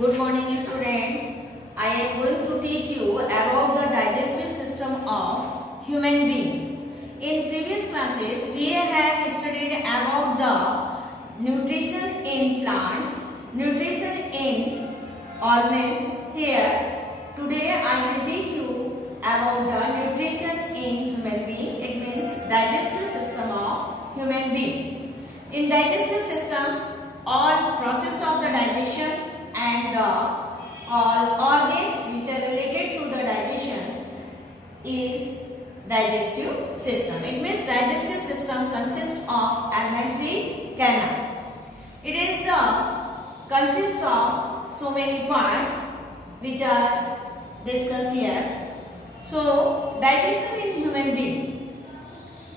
Good morning, student. I am going to teach you about the digestive system of human being. In previous classes, we have studied about the nutrition in plants, nutrition in organisms. Here, today I will teach you about the nutrition in human being. It means digestive system of human being. In digestive system, all process of the digestion and all organs which are related to the digestion is digestive system. It means digestive system consists of alimentary canal. It is consists of so many parts which are discussed here. So digestion in human being.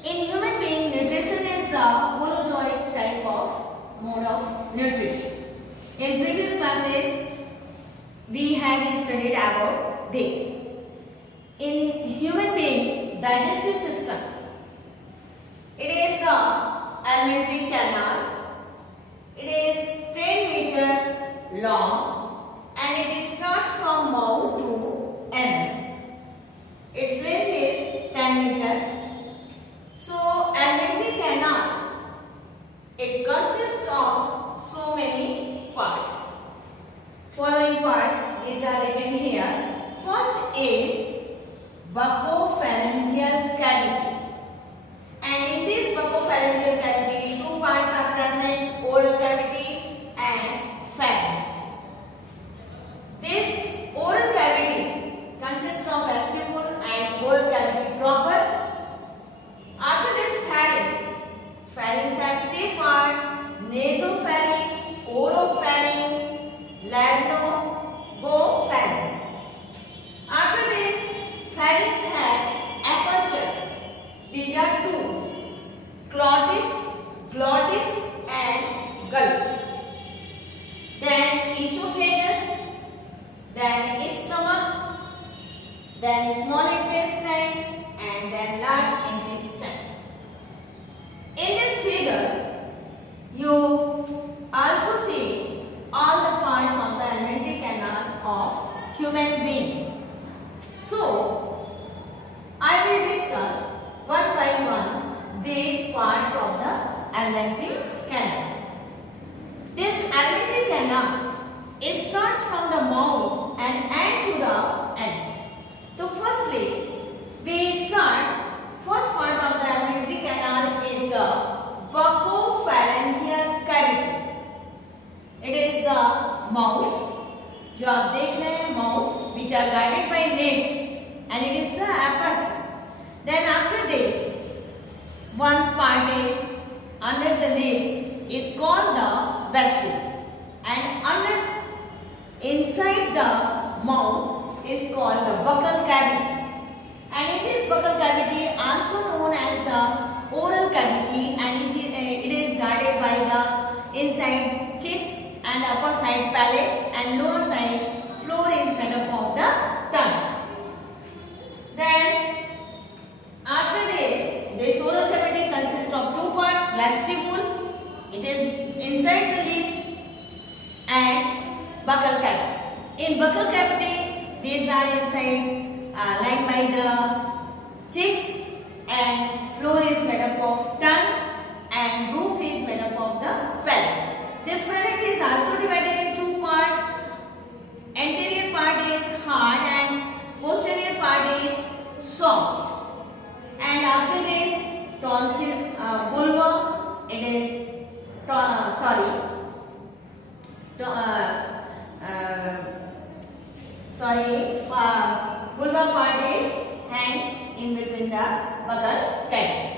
In human being, nutrition is the holozoic type of mode of nutrition. In previous classes, we have studied about this. In human being, digestive system, it is the alimentary canal. It is 10 meter long and it starts from mouth to anus. Its length is 10 meter. So, alimentary canal, it consists of so many parts. Following parts, these are written here. First is buccopharyngeal cavity. And in this buccopharyngeal cavity, two parts are present, oral cavity and pharynx. This oral cavity consists of vestibule and oral cavity proper. After this pharynx, pharynx have three parts: nasopharynx, oropharynx, laryngopharynx. After this, pharynx have apertures. These are two: glottis and gullet. Then esophagus, then stomach, then small intestine, and then large intestine. In this figure, you also see all the parts of the alimentary canal of human being. So, I will discuss one by one these parts of the alimentary canal. This alimentary canal, it starts from the mouth and ends to the anus. So, firstly, we start. First part of the alimentary canal is the buccopharyngeal cavity. It is the mouth, जो आप देख रहे हैं mouth, which are guided by lips, and it is the aperture. Then after this, one part is under the lips is called the vestibule, and inside the mouth is called the buccal cavity. And in this buccal cavity, also known as the oral cavity, and it is guarded by the inside cheeks and upper side palate, and lower side floor is made up of the tongue. Then after this oral cavity consists of two parts: vestibule, it is inside the lip, and buccal cavity. In buccal cavity, these are inside lined by the cheeks, and floor is made up of tongue, and roof is made up of the palate. This palate is also divided in two parts. Anterior part is hard and posterior part is soft. And after this, tonsil, vulva, it is vulva part is hang in between the buccal cavity.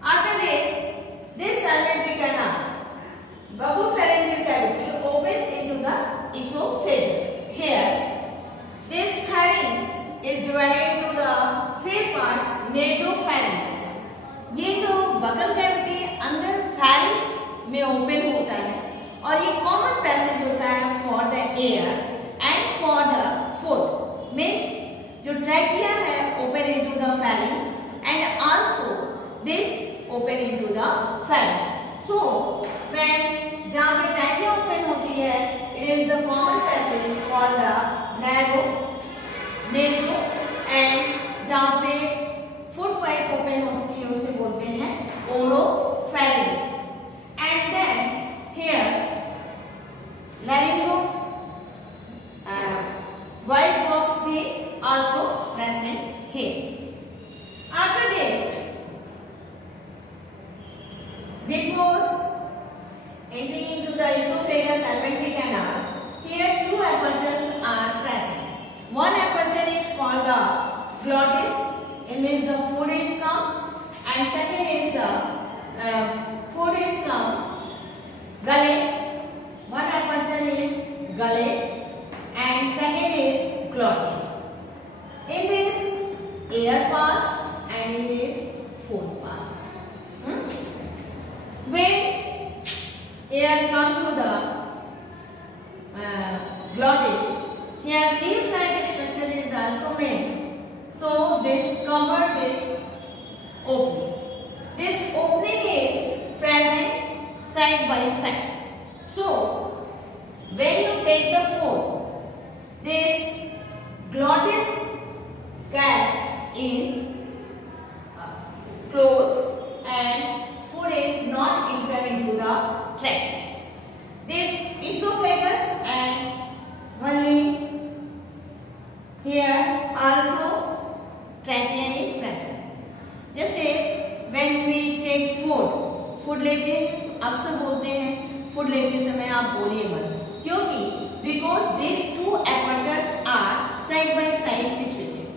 After this alimentary canal, buccopharyngeal cavity opens into the esophagus. Here, this pharynx is divided into the three parts: nasopharynx. ये जो buccal cavity अंदर pharynx में open होता है, और ये common passage होता है for the air and for the food. Means जो trachea है open into the pharynx, and also this open into the pharynx. So when जहाँ पे trachea open होती है, it is the common passage called the narrow nasal and जहाँ पे food pipe open होती है उसे बोलते हैं ओरोफैरिंक्स. And then here laryngo voice box भी also present here. After this, before entering into the esophagus alimentary canal, here two apertures are present. One aperture is called the glottis, in which the food is come, and second is the food is come gullet. One aperture is gullet and second is glottis. In this air pass and in this food pass. When air come to the glottis, here leaf-like structure is also made. So this cover this opening. This opening is present side by side. So when you take the food, this glottis gap is closed and food is not entered into the tract. This esophagus and only here also trachea is present. जैसे when we take food लेते हैं, अक्सर बोलते हैं food लेते समय आप बोलिए मत, क्योंकि because these two apertures are side by side situated.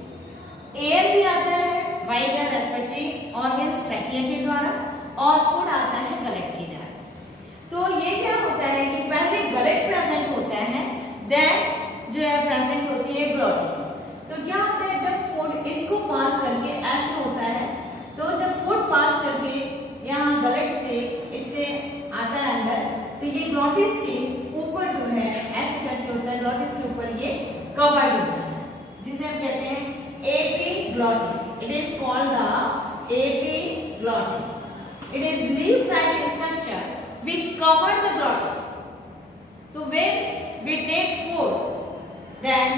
Air भी आता है by the respiratory organs trachea के द्वारा और फूड आता है गलेट के द्वारा. तो ये क्या होता है कि पहले गलेट प्रेजेंट होता है, देन जो है प्रेजेंट होती है ग्लॉटिस. तो क्या होता है जब फूड इसको पास करके ऐसे होता है, तो जब फूड पास करके यहाँ गलेट से इससे आता है अंदर, तो ये ग्लॉटिस के ऊपर जो है ऐसे करके होता है, ग्लॉटिस के ऊपर ये कवर्ड हो जाता है, जिसे हम कहते हैं epiglottis. It is called the epiglottis. It is leaf-like structure which cover the glottis. So when we take food, then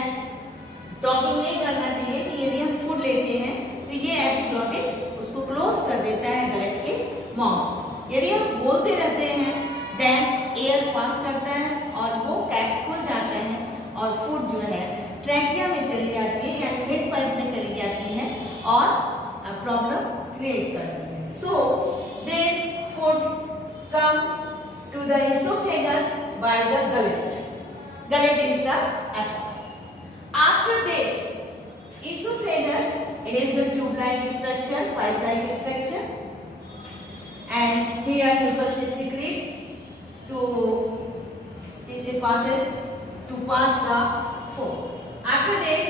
talking नहीं करना चाहिए कि यदि हम फूड लेते हैं तो ये एपिग्लॉटिस उसको क्लोज कर देता है गलेट के माउथ. यदि हम बोलते रहते हैं देन एयर पास करता है और वो कैप खुल जाता है और फूड जो है ट्रैकिया में चली जाती है यानी मिड पाइप में चली जाती है और प्रॉब्लम क्रिएट करती है. So this food come to the esophagus by the gullet. Gullet is the aperture. After this esophagus, it is the tube-like structure, pipe-like structure, and here mucus is secreted this passes to pass the food. After this,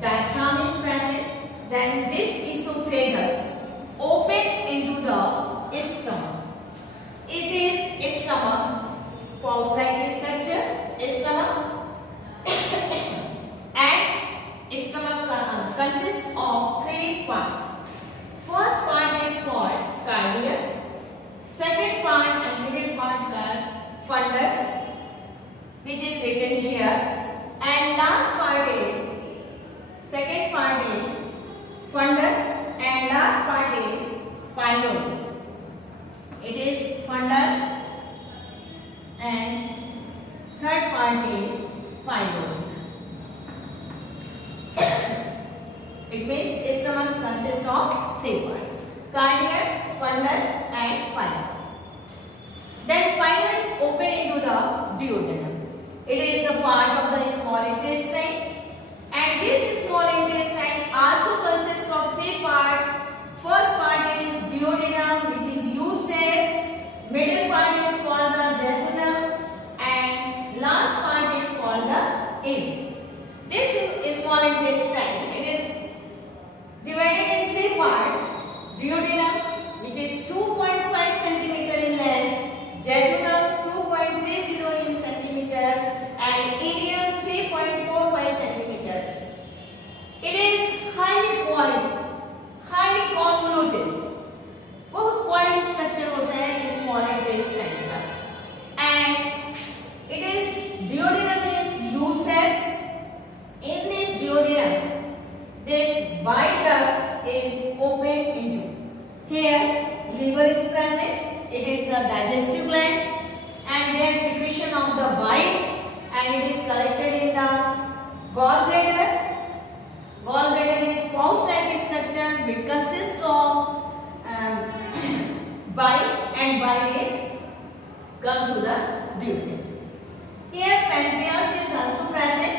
diaphragm is present. Then this esophagus open into the stomach. It is stomach, pouch-like structure, stomach, and stomach consists of three parts. First part is called cardia. Second part and middle part called fundus, which is written here. And last part is, second part is fundus and last part is pylon. It is fundus and third part is pylon. It means stomach consists of three parts: cardia, fundus and pylon. Then pylon open into the duodenum. It is the part of the small intestine, and this small intestine also consists of three parts. First part is duodenum, which is U-shaped. Middle part is called the jejunum, and last part is called the ileum. This small intestine, it is divided in three parts: duodenum, which is 2.5 centimeter in length, jejunum 2.30 in centimeter, and ileum 3.45 the digestive gland, and their secretion of the bile, and it is collected in the gallbladder. Gallbladder is pouch-like structure which consists of bile, and bile is come to the duodenum. Here pancreas is also present.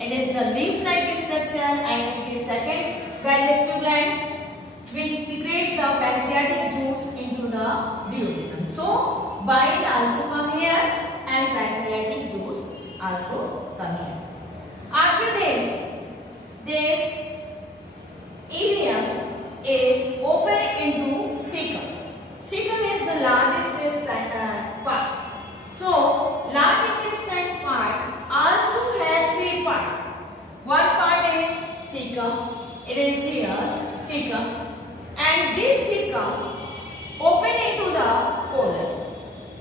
It is the leaf-like structure, and it is second digestive glands which secrete the pancreatic juice into the duodenum. So bile also come here and pancreatic juice also come here. After this ileum is open into cecum. Cecum is the largest intestine part. So large intestine part also has three parts. One part is cecum. It is here cecum, and this cecum open into the colon.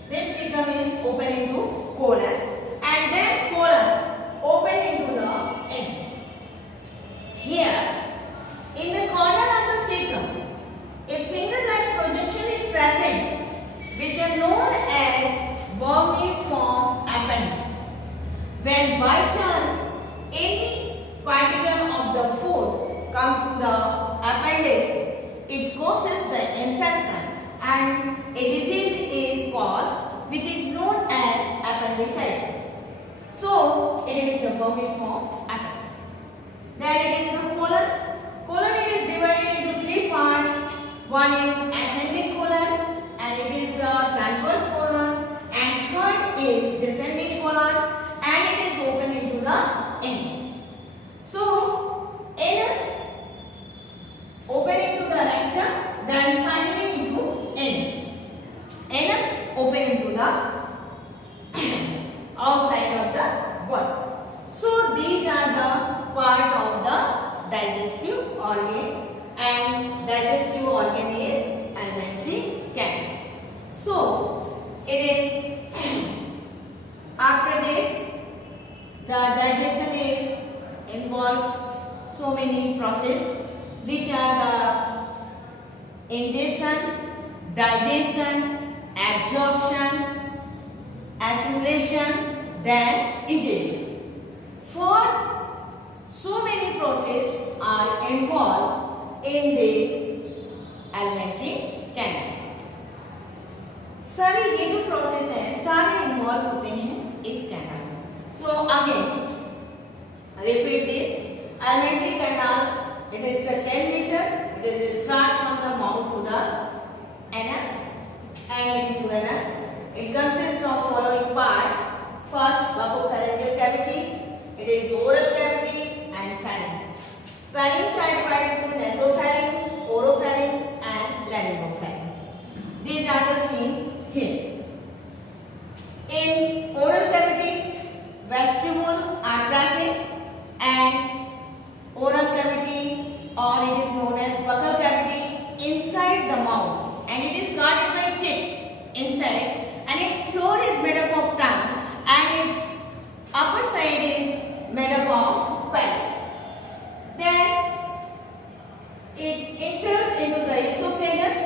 This cecum is open into colon, and then colon open into the anus. Here, in the corner of the cecum, a finger-like projection is present, which are known as vermiform appendix. When by chance any particle of the food come to the appendix, it causes the infection, and a disease is caused, which is known as appendicitis. So it is the vermiform appendix. Then it is the colon. Colon, it is divided into three parts. One is ascending colon, and it is the transverse colon, and third is descending colon, and it is open into the anus. So anus open into the rectum, then finally into anus. Anus open into the outside of the body. So these are the part of the digestive organ, and digestive organ is alimentary canal. So it is after this the digestion is involved so many process, which are the ingestion, digestion, absorption, assimilation, then egestion. For so many processes are involved in this alimentary canal. सारे ये जो process है सारे involve होते हैं इस canal में. So again repeat this. Alimentary canal, it is the 10 meter. It is start from the mouth to the anus and into anus. It consists of following parts. First, buccopharyngeal cavity. It is oral cavity and pharynx. Pharynx are divided into nasopharynx, oropharynx, and laryngopharynx. These are the seen here. In oral cavity, vestibule are present, and oral cavity, or it is known as buccal cavity, inside the mouth, and it is guarded by cheeks inside, and its floor is made up of tongue, and its upper side is made up of palate. Then it enters into the esophagus.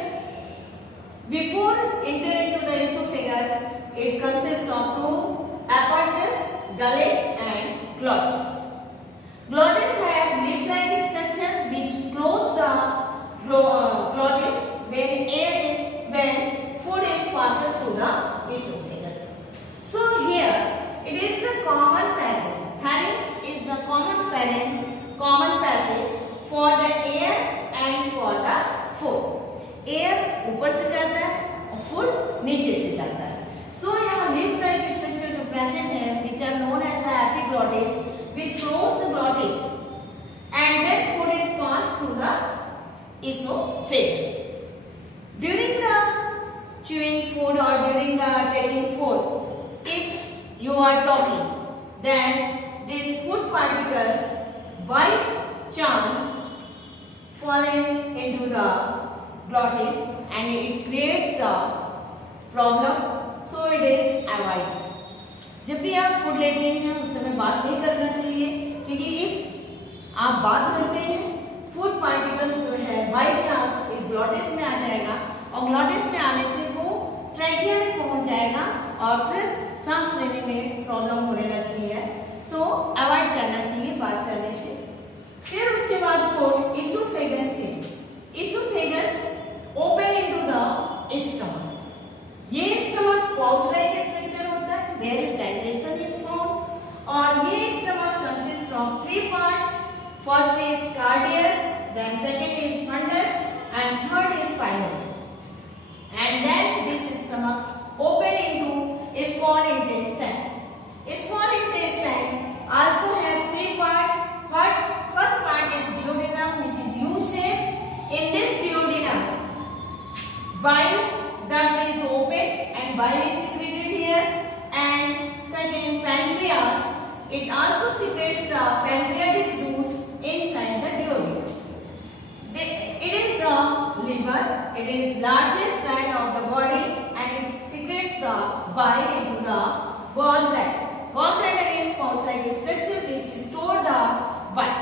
Before entering into the esophagus, it consists of two apertures, gullet and glottis. Glottis have leaf-like structure which close the glottis when food is passes through the esophagus. So here it is the common passage. Pharynx is the common passage for the air and for the food. Air ऊपर से जाता है और food नीचे से जाता है. So यहाँ leaf-like structure जो present है, which are known as the epiglottis, which close the glottis, and then food is passed through the esophagus. During the chewing food or during the taking food, if you are talking, then these food particles by chance falling into the glottis, and it creates the problem. So it is avoided. जब भी आप food लेते हैं उस समय बात नहीं करना चाहिए, क्योंकि इफ आप बात करते हैं फूड पार्टिकल्स जो है बाय चांस इस ग्लॉटिस में आ जाएगा, और ग्लॉटिस में आने से वो ट्रैकिया में पहुंच जाएगा और फिर सांस लेने में प्रॉब्लम होने लगती है, तो अवॉइड करना चाहिए बात करने से। फिर उसके बाद थोट इसोफेगस से, oesophagus open into the stomach. ये स्टमक पाउच लाइक स्ट्रक्चर होता है, there is digestion is found, और ये stomach consist of 3 parts. First is cardial, then second is fundus and third is pylori, and then this stomach open into small intestine. Small intestine also have 3 parts. First part is duodenum, which is U-shape. In this duodenum, bile duct is open and bile is secreted here. And second, pancreas, it also secretes the pancreatic juice inside the duodenum. It is the liver, it is largest gland of the body, and it secretes the bile into the gallbladder. Gallbladder is pouch-like structure which store the bile.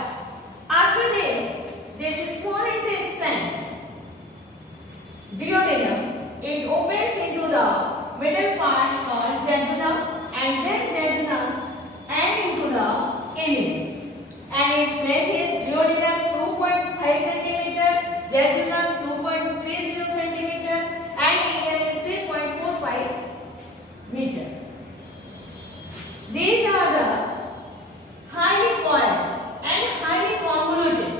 After this small intestine, duodenum, it opens into the middle part called jejunum, and then jejunum and into the ileum. And its length is duodenum 2.5 cm, jejunum 2.30 cm, and ileum is 3.45 meter. These are the highly coiled and highly convoluted.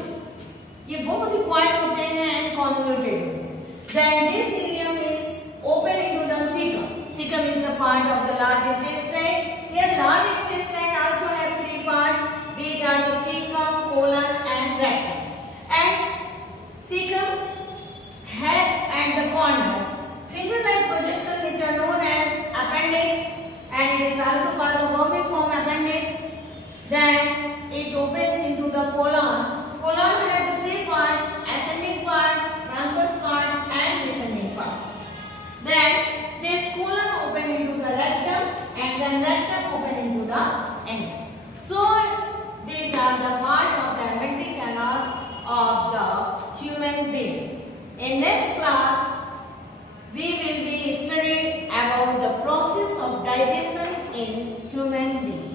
ये बहुत ही coiled होते हैं and convoluted. Then this ileum is open into the cecum. Cecum is the part of the large intestine. Here large intestine also have 3 parts. These are the cecum, colon, and rectum. And cecum have at the corner finger-like projection which are known as appendix, and it is also called the vermiform appendix. Then it opens into the colon. Colon have the 3 parts: ascending part, transverse part, and descending parts. Then this colon open into the rectum, and then rectum open into the anus. So these are the part of the alimentary canal of the human being. In next class, we will be studying about the process of digestion in human being.